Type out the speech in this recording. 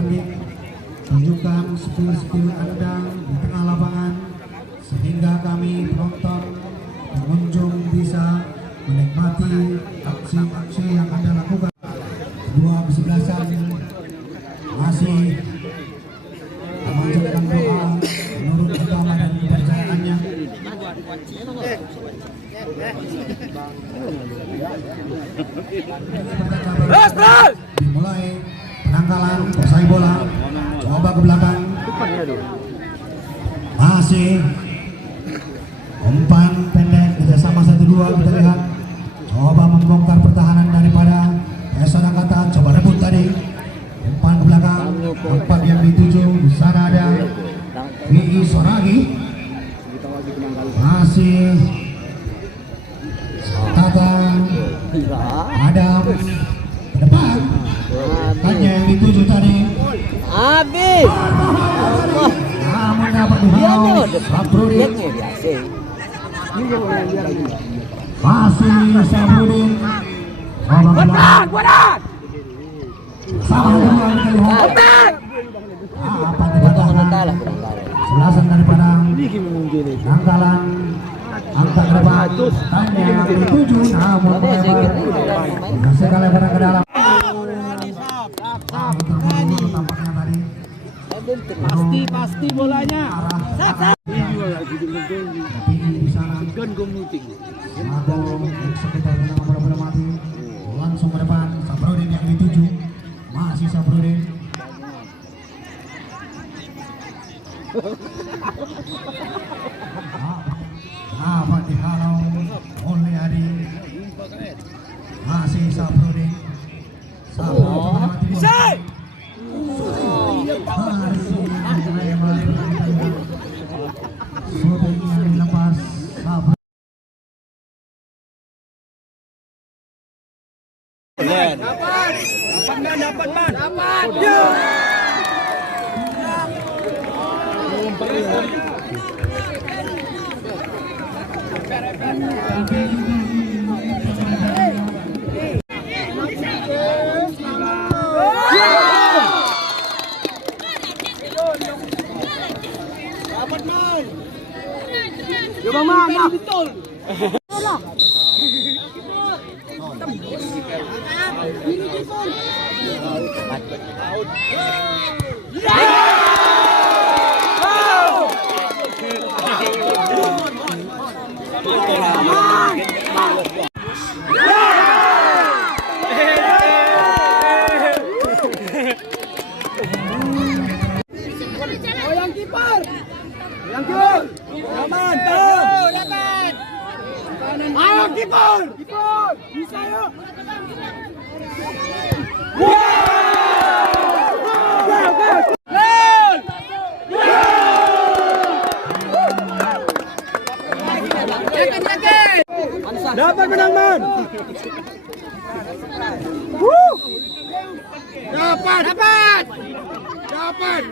bertanding. Tunjukkan skill-skill Anda di tengah lapangan sehingga kami penonton pengunjung bisa menikmati aksi-aksi yang Anda lakukan. Dua kesebelasan masih memanjatkan doa menurut agama dan kepercayaannya. Dimulai penangkalan posai bola, coba ke belakang, masih umpan pendek kerjasama 1-2. Kita lihat coba membongkar pertahanan daripada Pesona Kata, coba rebut tadi, umpan ke belakang, umpan yang dituju di sana ada Wi Soragi, masih Tata Adam ke depan, hanya yang dituju tadi habis. namun dapat dihalau Sabrudin, masih Sabrudin apa dikatakan sebelasan daripada angkalan angka ke depan, hanya yang dituju namun sekali pada ke dalam. Tampaknya tadi Pasti bolanya. bola mati langsung ke depan. Sabrudin yang dituju, masih Sabrudin. Dapat dihalau oleh Adi, masih Sabrudin. Coba mana? Betul. Yang kiper. Yang kiper. Aman, dapat. Ayo kiper. Kiper. Bisa yuk. Dapat menang, Man. Dapat.